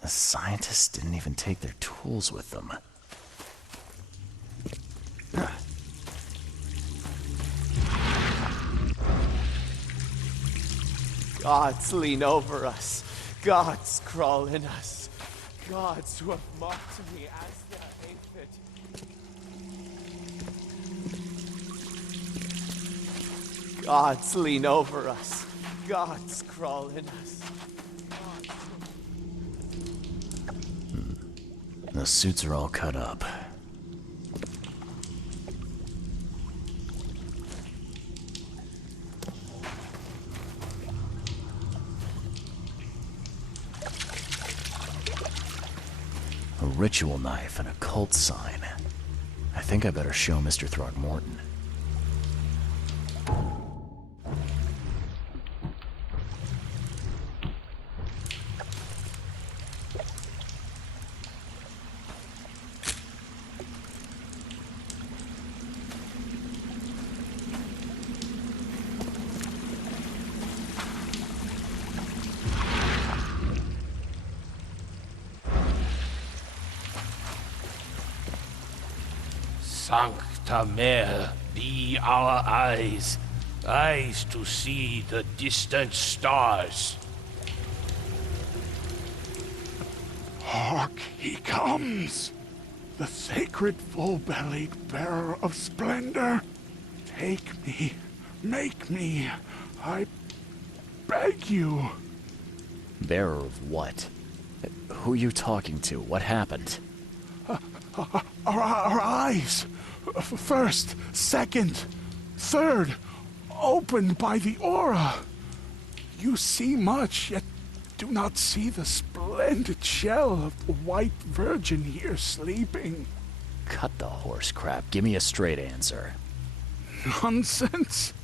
The scientists didn't even take their tools with them. Gods lean over us. Gods crawl in us. Gods who have mocked me as their aphid. Gods lean over us. Gods crawl in us. The suits are all cut up. A ritual knife and a cult sign. I think I better show Mr. Throgmorton. Sancta Mare, be our eyes, eyes to see the distant stars. Hark, he comes! The sacred full-bellied bearer of splendor. Take me, make me, I beg you. Bearer of what? Who are you talking to? What happened? Our eyes, first, second, third, opened by the aura. You see much, yet do not see the splendid shell of the White Virgin here sleeping. Cut the horse crap. Give me a straight answer. Nonsense.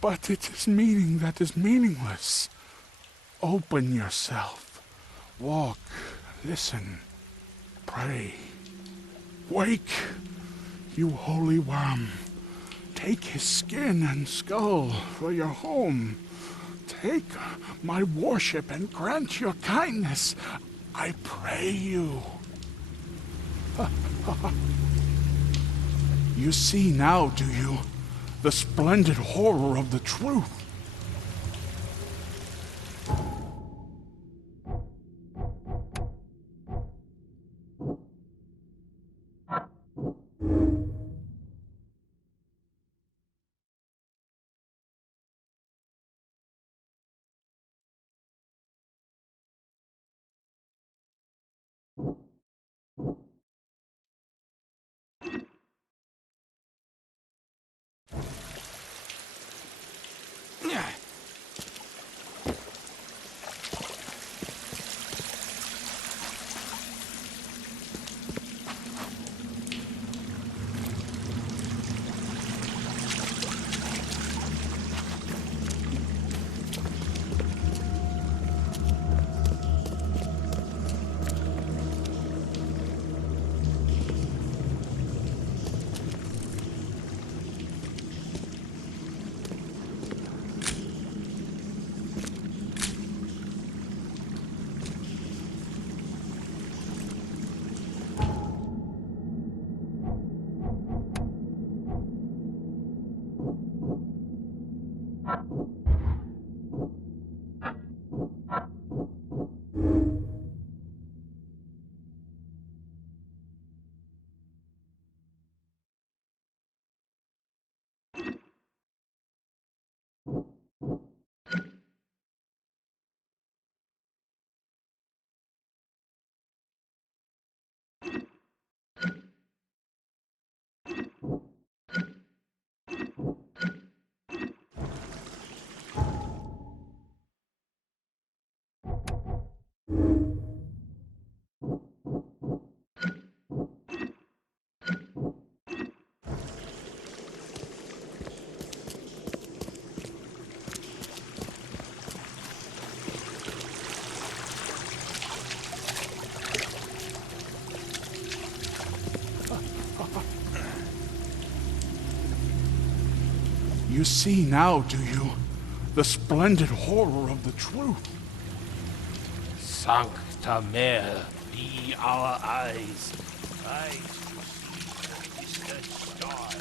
But it is meaning that is meaningless. Open yourself. Walk, listen, pray. Wake, you holy worm. Take his skin and skull for your home. Take my worship and grant your kindness. I pray you. You see now, do you? The splendid horror of the truth. You see now, do you? the splendid horror of the truth. Sancta Mare, be our eyes, eyes to see the distant stars.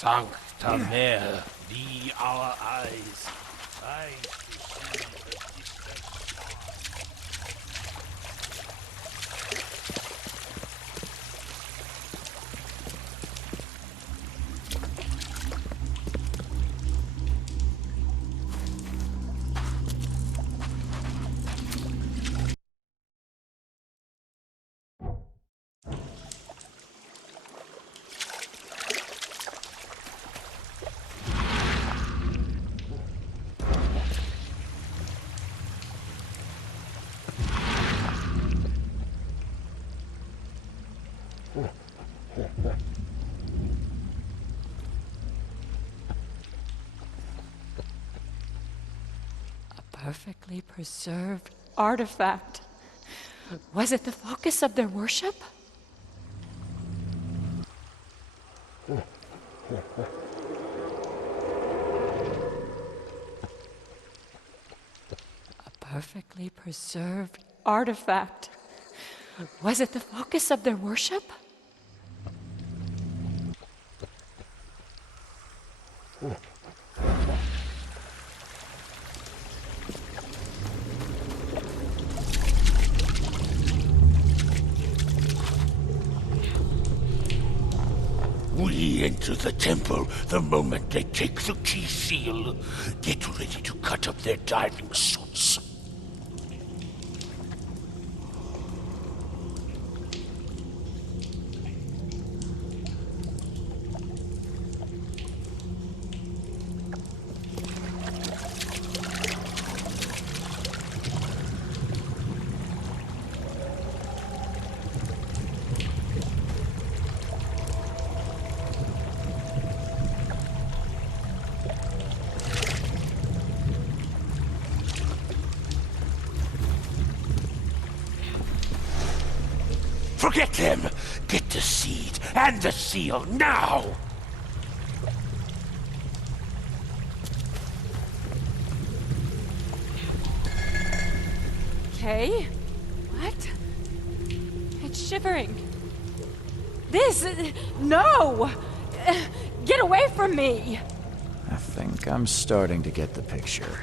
Sancta Mare, be our eyes, eyes to see the distant stars. Perfectly preserved artifact. Was it the focus of their worship? A perfectly preserved artifact. Was it the focus of their worship? We enter the temple the moment they take the key seal. Get ready to cut up their diving suits. Forget them! Get the seed and the seal now! Okay. What? It's shivering. This... No! Get away from me! I think I'm starting to get the picture.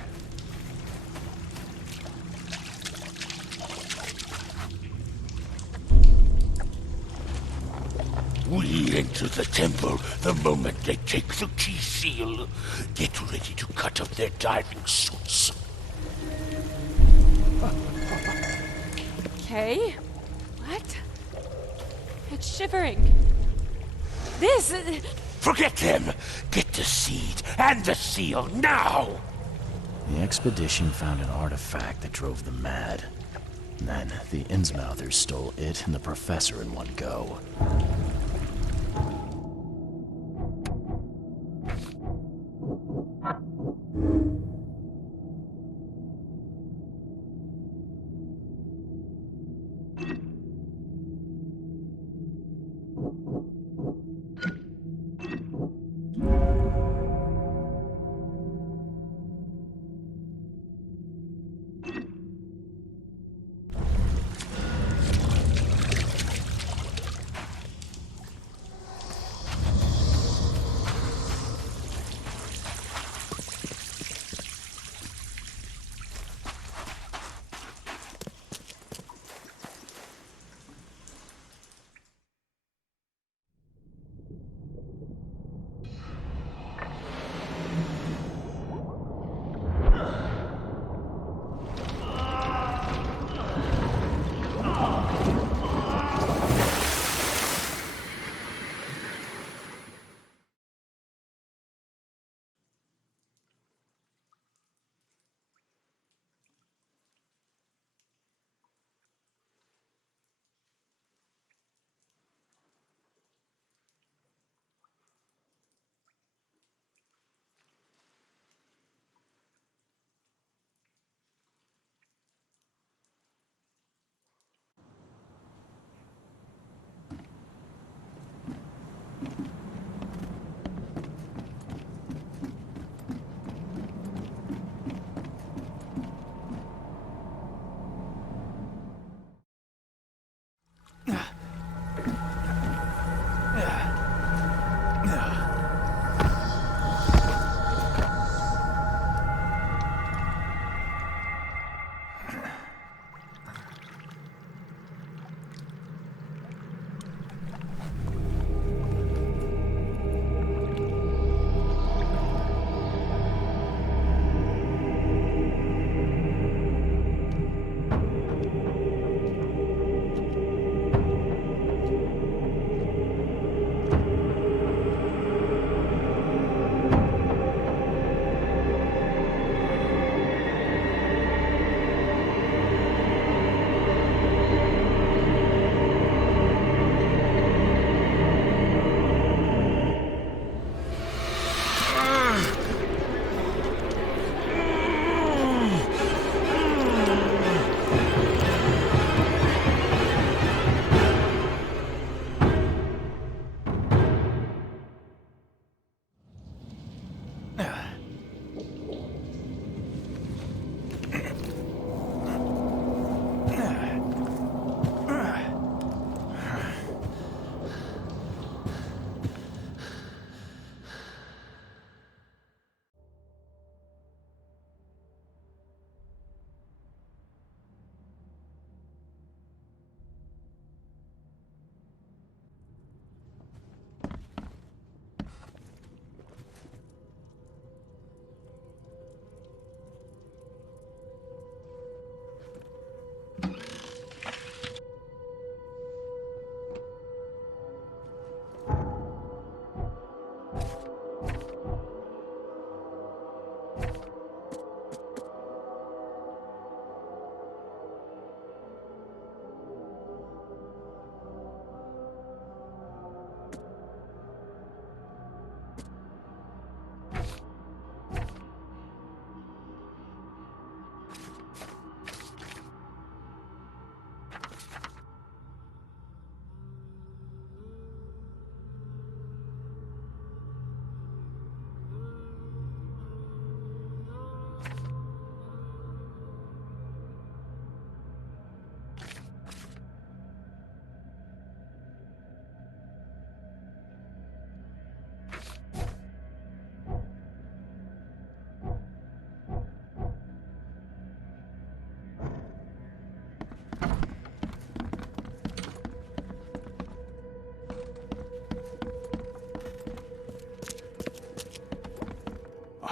We enter the temple the moment they take the key seal. Get ready to cut up their diving suits. Okay. What? It's shivering. This... Forget them! Get the seed and the seal now! The expedition found an artifact that drove them mad. Then, the Innsmouthers stole it and the professor in one go.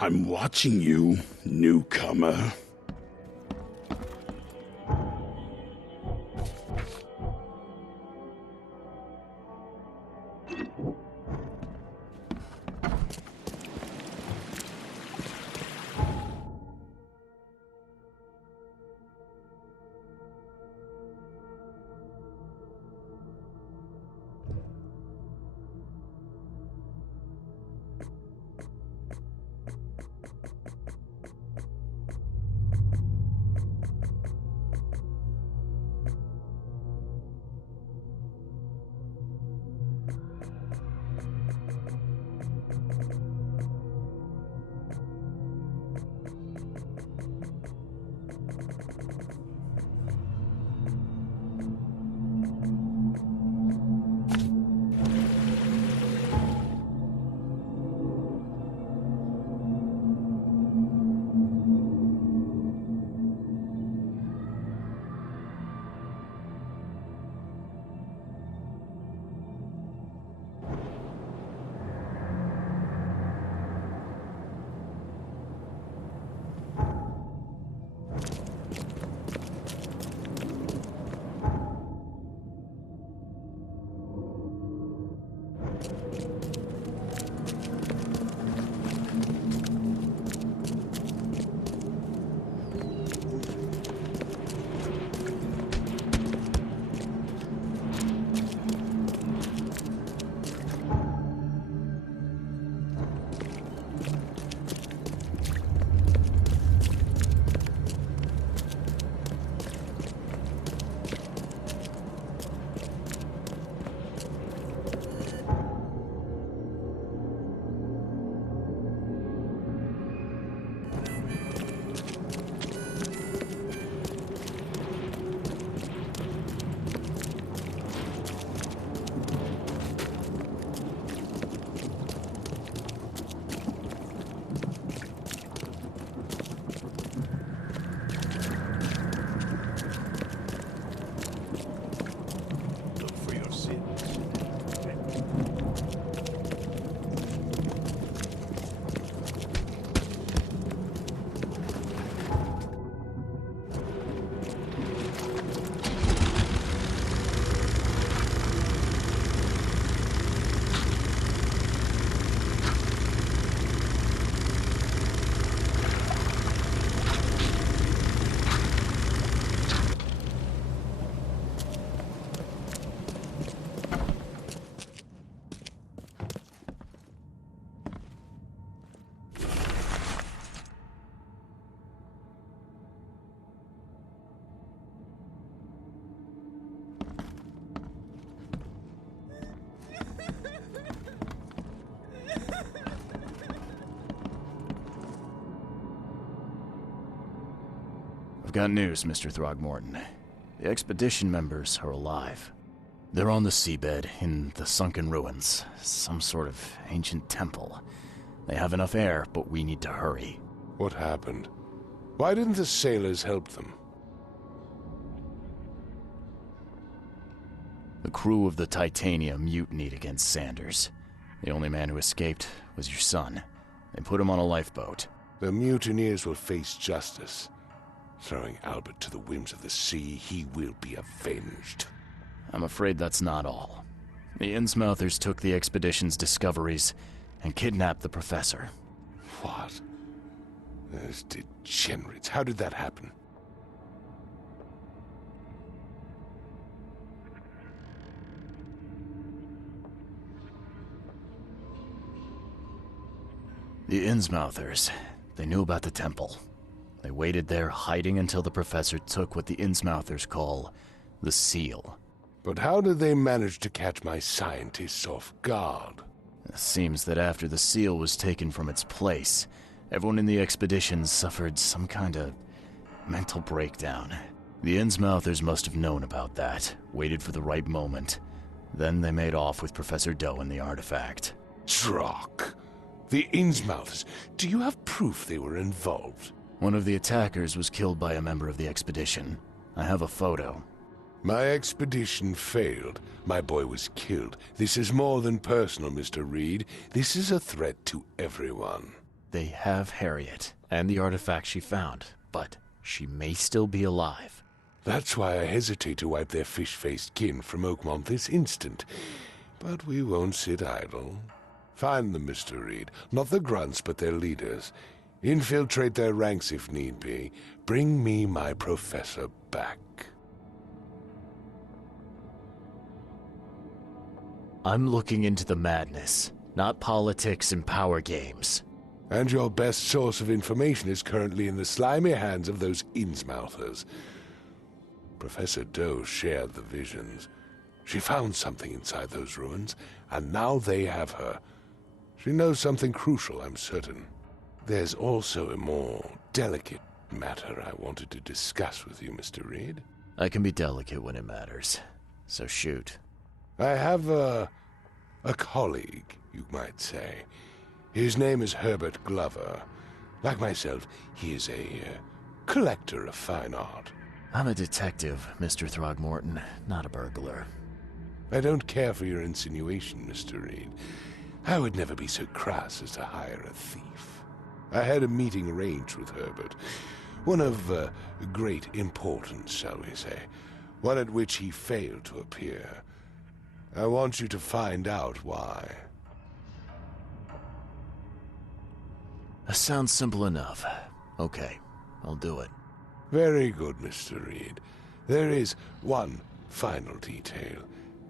I'm watching you, newcomer. Look for your sins. I've got news, Mr. Throgmorton. The expedition members are alive. They're on the seabed in the sunken ruins, some sort of ancient temple. They have enough air, but we need to hurry. What happened? Why didn't the sailors help them? The crew of the Titania mutinied against Sanders. The only man who escaped was your son. They put him on a lifeboat. The mutineers will face justice. Throwing Albert to the whims of the sea, he will be avenged. I'm afraid that's not all. The Innsmouthers took the expedition's discoveries and kidnapped the professor. What? Those degenerates. How did that happen? The Innsmouthers, they knew about the temple. They waited there, hiding until the professor took what the Innsmouthers call the seal. But how did they manage to catch my scientists off guard? It seems that after the seal was taken from its place, everyone in the expedition suffered some kind of mental breakdown. The Innsmouthers must have known about that, waited for the right moment. Then they made off with Professor Doe and the artifact. Drock. The Innsmouthers. Do you have proof they were involved? One of the attackers was killed by a member of the expedition. I have a photo. My expedition failed. My boy was killed. This is more than personal, Mr. Reed. This is a threat to everyone. They have Harriet and the artifact she found, but she may still be alive. That's why I hesitate to wipe their fish-faced kin from Oakmont this instant. But we won't sit idle. Find them, Mr. Reed. Not the grunts, but their leaders. Infiltrate their ranks if need be. Bring me my professor back. I'm looking into the madness, not politics and power games. And your best source of information is currently in the slimy hands of those Innsmouthers. Professor Doe shared the visions. She found something inside those ruins, and now they have her. She knows something crucial, I'm certain. There's also a more delicate matter I wanted to discuss with you, Mr. Reed. I can be delicate when it matters, so shoot. I have a colleague, you might say. His name is Herbert Glover. Like myself, he is a collector of fine art. I'm a detective, Mr. Throgmorton, not a burglar. I don't care for your insinuation, Mr. Reed. I would never be so crass as to hire a thief. I had a meeting arranged with Herbert. One of great importance, shall we say. One at which he failed to appear. I want you to find out why. That sounds simple enough. Okay, I'll do it. Very good, Mr. Reed. There is one final detail.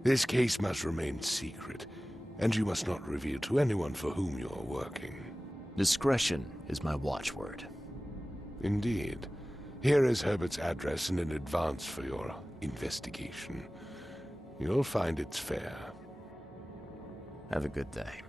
This case must remain secret, and you must not reveal to anyone for whom you are working. Discretion is my watchword. Indeed. Here is Herbert's address and an advance for your investigation. You'll find it's fair. Have a good day.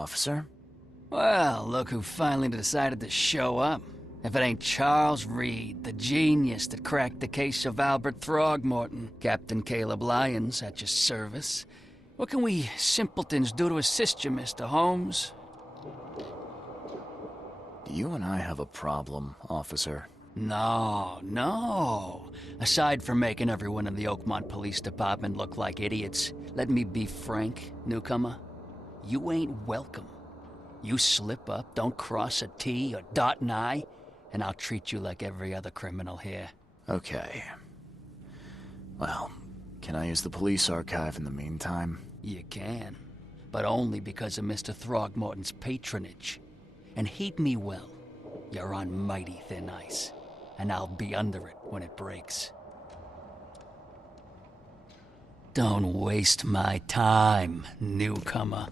officer. Well, look who finally decided to show up. If it ain't Charles Reed, the genius that cracked the case of Albert Throgmorton. Captain Caleb Lyons at your service. What can we simpletons do to assist you, Mr. Holmes? You and I have a problem, officer. No. Aside from making everyone in the Oakmont Police Department look like idiots, let me be frank, newcomer. You ain't welcome. You slip up, don't cross a T or dot an I, and I'll treat you like every other criminal here. Okay. Well, can I use the police archive in the meantime? You can, but only because of Mr. Throgmorton's patronage. And heed me well, you're on mighty thin ice, and I'll be under it when it breaks. Don't waste my time, newcomer.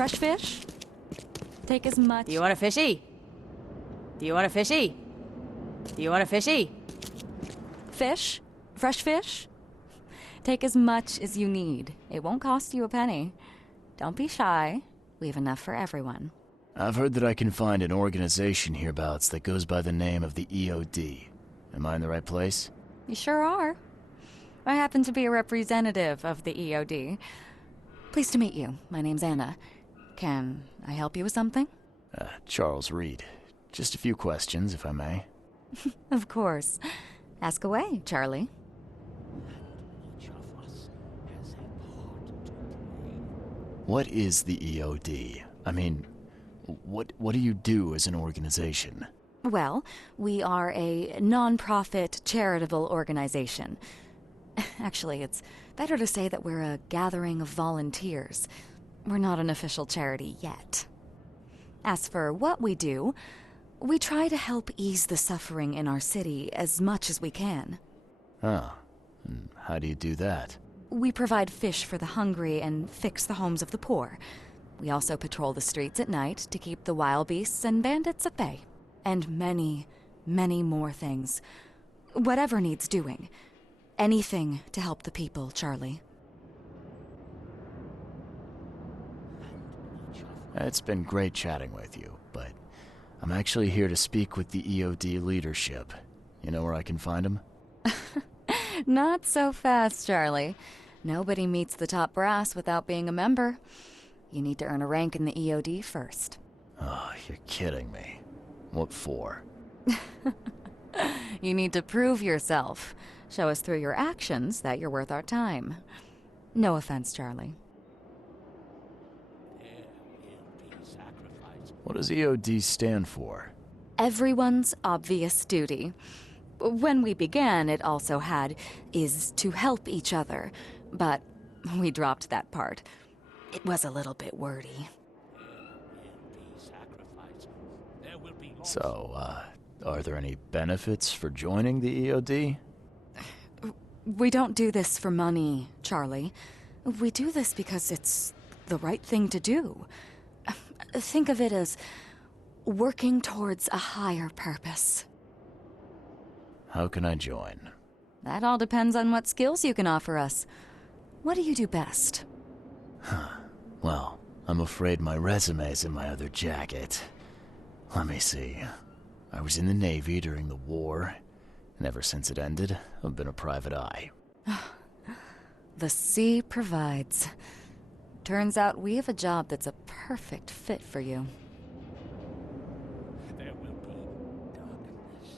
Fresh fish? Take as much. Do you want a fishy? Do you want a fishy? Do you want a fishy? Fish? Fresh fish? Take as much as you need. It won't cost you a penny. Don't be shy. We have enough for everyone. I've heard that I can find an organization hereabouts that goes by the name of the EOD. Am I in the right place? You sure are. I happen to be a representative of the EOD. Pleased to meet you. My name's Anna. Can I help you with something? Charles Reed. Just a few questions, if I may. Of course. Ask away, Charlie. What is the EOD? I mean, what do you do as an organization? Well, we are a non-profit charitable organization. Actually, it's better to say that we're a gathering of volunteers. We're not an official charity yet. As for what we do, we try to help ease the suffering in our city as much as we can. Oh, and how do you do that? We provide fish for the hungry and fix the homes of the poor. We also patrol the streets at night to keep the wild beasts and bandits at bay. And many, many more things. Whatever needs doing. Anything to help the people, Charlie. It's been great chatting with you, but I'm actually here to speak with the EOD leadership. You know where I can find them? Not so fast, Charlie. Nobody meets the top brass without being a member. You need to earn a rank in the EOD first. Oh, you're kidding me. What for? You need to prove yourself. Show us through your actions that you're worth our time. No offense, Charlie. What does EOD stand for? Everyone's obvious duty. When we began, it also had is to help each other, but we dropped that part. It was a little bit wordy. So, are there any benefits for joining the EOD? We don't do this for money, Charlie. We do this because it's the right thing to do. Think of it as working towards a higher purpose. How can I join? That all depends on what skills you can offer us. What do you do best? Well, I'm afraid my resume's in my other jacket. Let me see. I was in the Navy during the war, and ever since it ended, I've been a private eye. The sea provides. Turns out we have a job that's a perfect fit for you.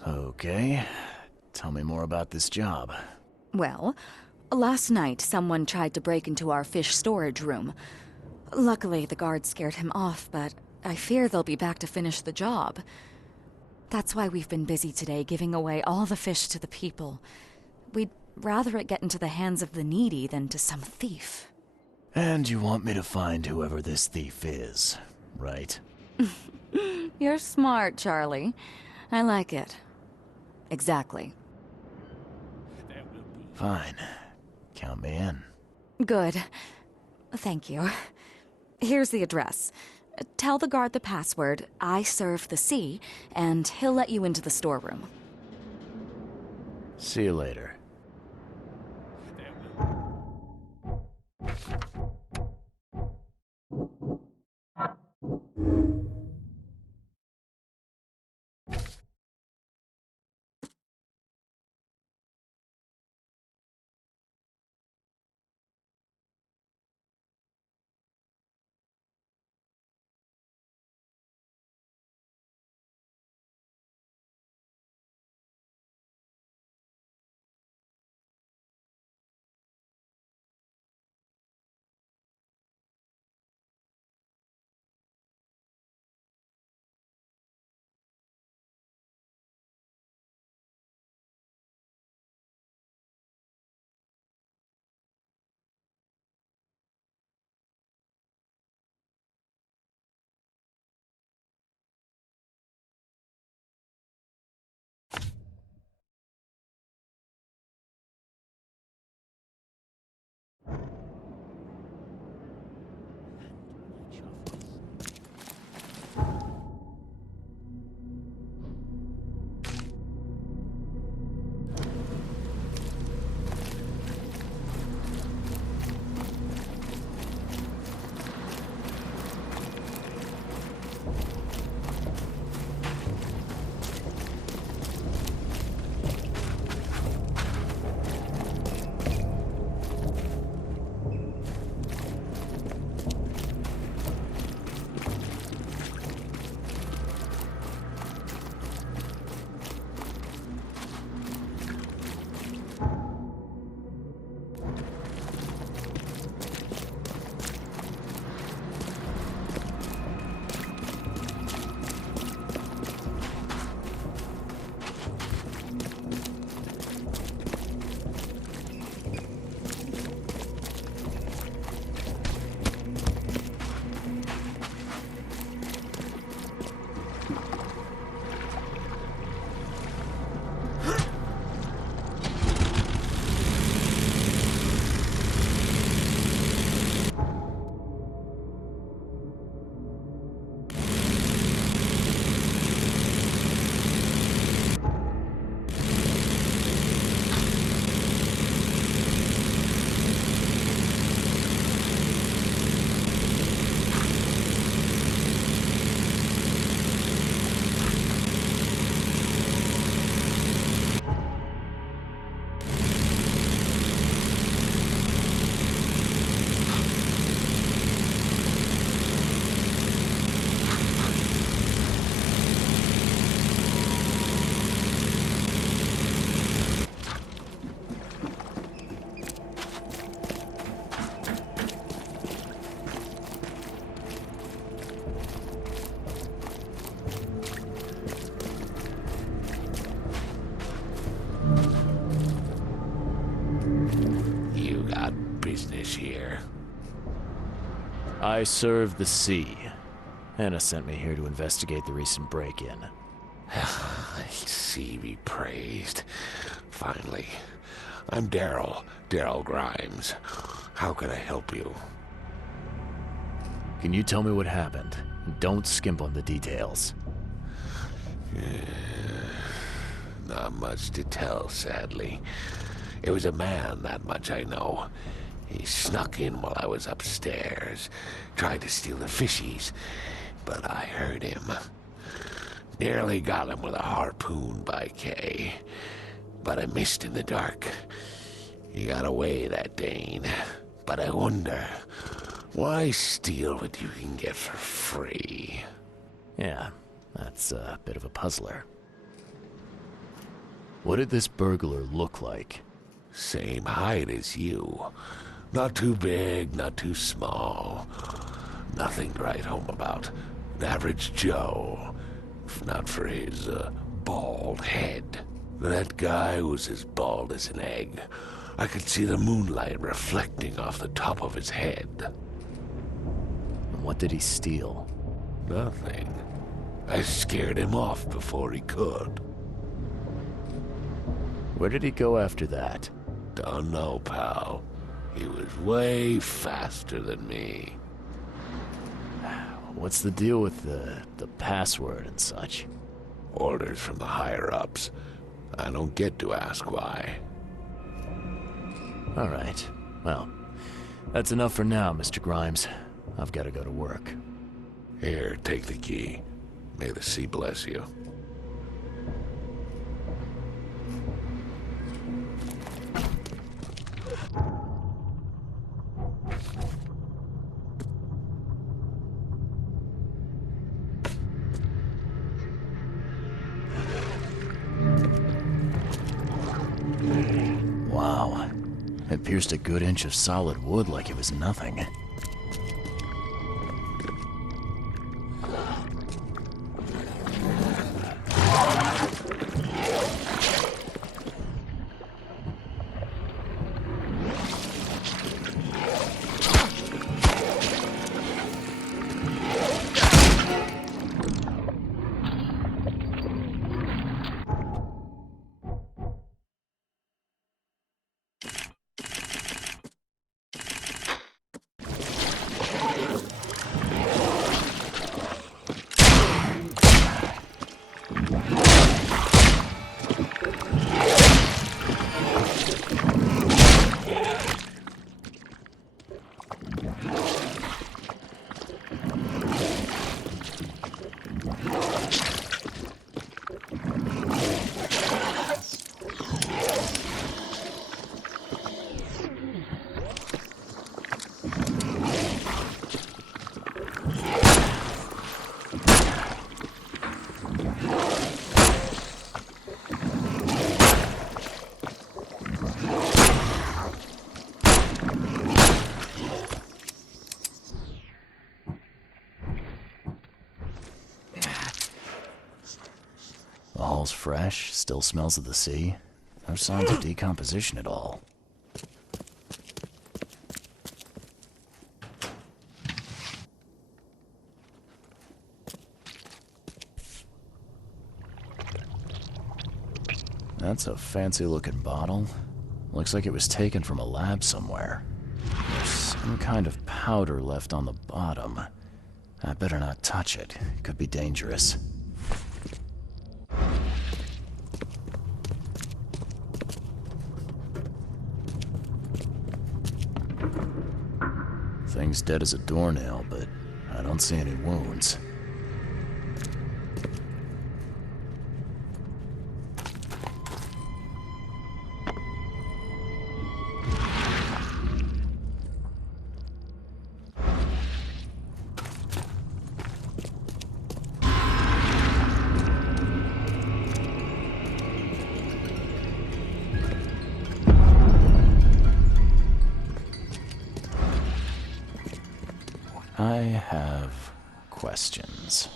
Okay. Tell me more about this job. Well, last night someone tried to break into our fish storage room. Luckily, the guards scared him off, but I fear they'll be back to finish the job. That's why we've been busy today giving away all the fish to the people. We'd rather it get into the hands of the needy than to some thief. And you want me to find whoever this thief is, right? You're smart, Charlie. I like it. Exactly. Fine. Count me in. Good. Thank you. Here's the address. Tell the guard the password, I serve the sea, and he'll let you into the storeroom. See you later. I serve the sea. Anna sent me here to investigate the recent break-in. Sea be praised. Finally. I'm Daryl Grimes. How can I help you? Can you tell me what happened? Don't skimp on the details. Not much to tell, sadly. It was a man, that much I know. He snuck in while I was upstairs, tried to steal the fishies, but I heard him. Nearly got him with a harpoon by Kay, but I missed in the dark. He got away, that Dane. But I wonder, why steal what you can get for free? Yeah, that's a bit of a puzzler. What did this burglar look like? Same height as you. Not too big, not too small. Nothing to write home about. An average Joe. If not for his, bald head. That guy was as bald as an egg. I could see the moonlight reflecting off the top of his head. And what did he steal? Nothing. I scared him off before he could. Where did he go after that? Don't know, pal. He was way faster than me. What's the deal with the password and such? Orders from the higher-ups. I don't get to ask why. All right. Well, that's enough for now, Mr. Grimes. I've got to go to work. Here, take the key. May the sea bless you. Wow. It pierced a good inch of solid wood like it was nothing. The hall's fresh, still smells of the sea. No signs of decomposition at all. That's a fancy-looking bottle. Looks like it was taken from a lab somewhere. There's some kind of powder left on the bottom. I better not touch it. It could be dangerous. Thing's dead as a doornail, but I don't see any wounds. I have questions.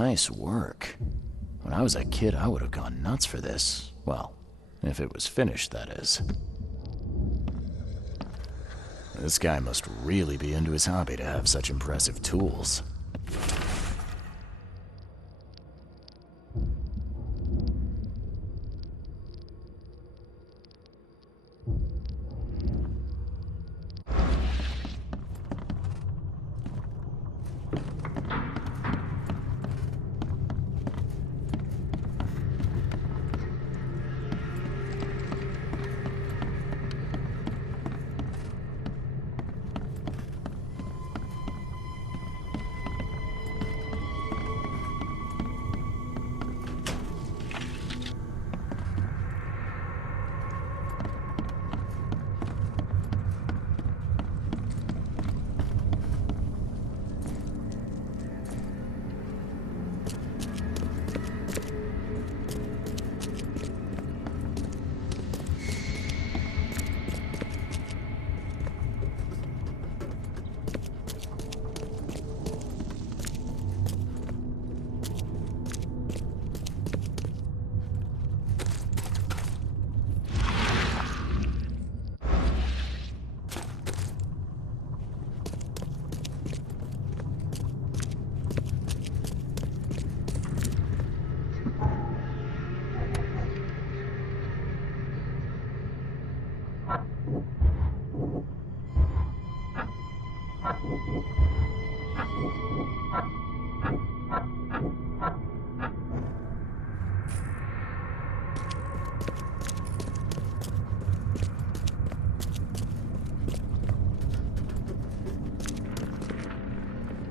Nice work. When I was a kid, I would have gone nuts for this. Well, if it was finished, that is. This guy must really be into his hobby to have such impressive tools.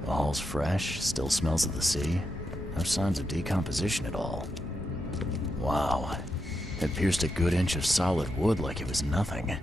The hall's fresh, still smells of the sea. No signs of decomposition at all. Wow. It pierced a good inch of solid wood like it was nothing.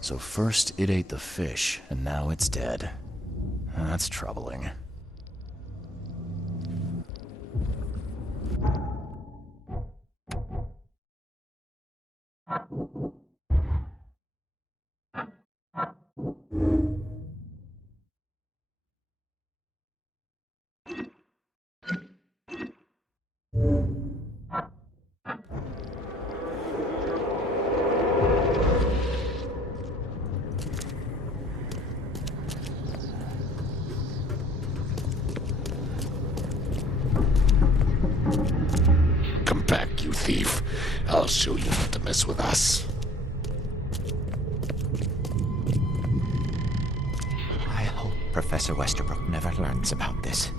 So first it ate the fish, and now it's dead. That's troubling. thief. I'll show you not to mess with us. I hope Professor Westerbrook never learns about this.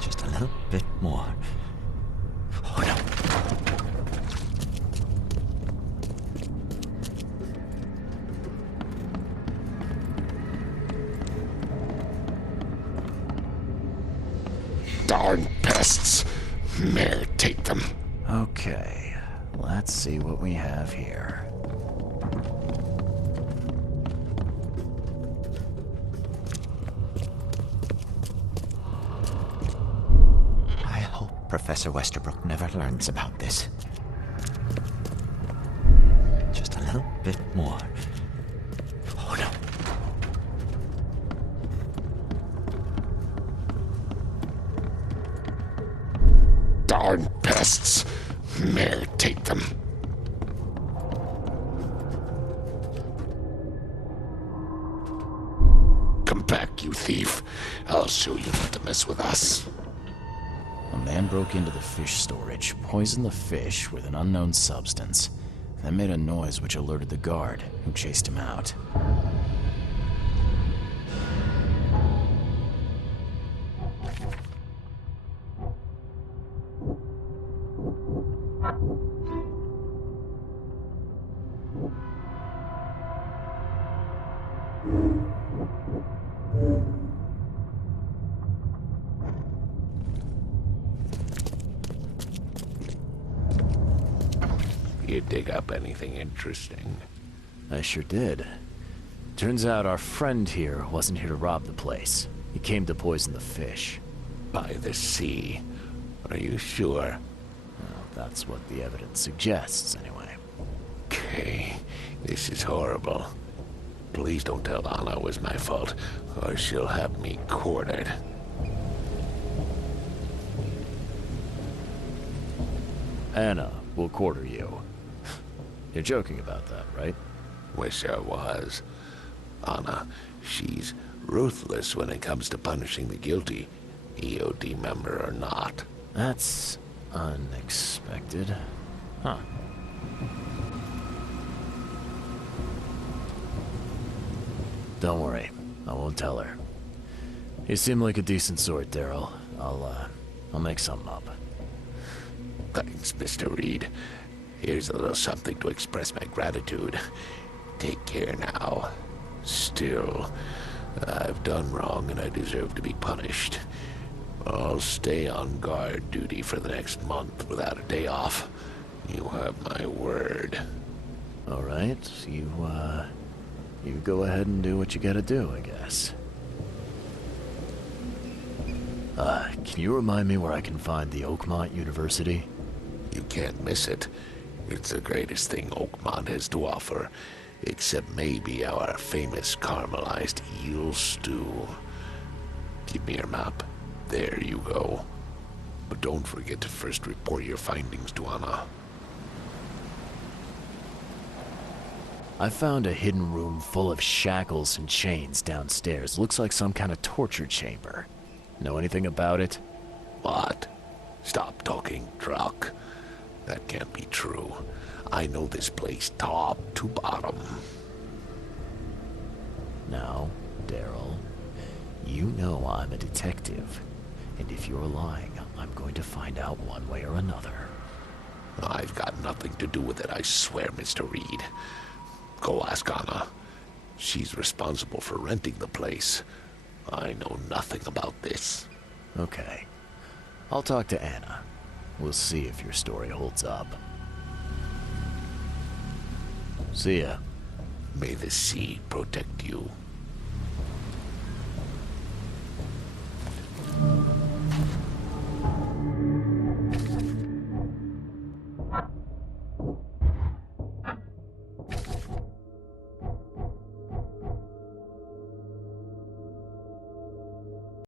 Just a little bit more. Oh no. Darn pests. Mayor, take them. Okay, let's see what we have here. I hope Professor Westerbrook never learns about this. Just a little bit more. Oh no. Darn pests. Mayor, take them. Come back, you thief. I'll show you not to mess with us. A man broke into the fish storage, poisoned the fish with an unknown substance, then made a noise which alerted the guard, who chased him out. You dig up anything interesting? I sure did. Turns out our friend here wasn't here to rob the place. He came to poison the fish. By the sea. Are you sure? Well, that's what the evidence suggests, anyway. Okay, this is horrible. Please don't tell Anna it was my fault, or she'll have me quartered. Anna will quarter you. You're joking about that, right? Wish I was. Anna, she's ruthless when it comes to punishing the guilty, EOD member or not. That's unexpected. Huh. Don't worry, I won't tell her. You seem like a decent sort, Daryl. I'll make something up. Thanks, Mr. Reed. Here's a little something to express my gratitude. Take care now. Still, I've done wrong and I deserve to be punished. I'll stay on guard duty for the next month without a day off. You have my word. All right, you go ahead and do what you gotta do, I guess. Can you remind me where I can find the Oakmont University? You can't miss it. It's the greatest thing Oakmont has to offer, except maybe our famous caramelized eel stew. Give me your map. There you go. But don't forget to first report your findings to Anna. I found a hidden room full of shackles and chains downstairs. Looks like some kind of torture chamber. Know anything about it? What? Stop talking truck. That can't be true. I know this place top to bottom. Now, Daryl, you know I'm a detective. And if you're lying, I'm going to find out one way or another. I've got nothing to do with it, I swear, Mr. Reed. Go ask Anna. She's responsible for renting the place. I know nothing about this. Okay. I'll talk to Anna. We'll see if your story holds up. See ya. May the sea protect you.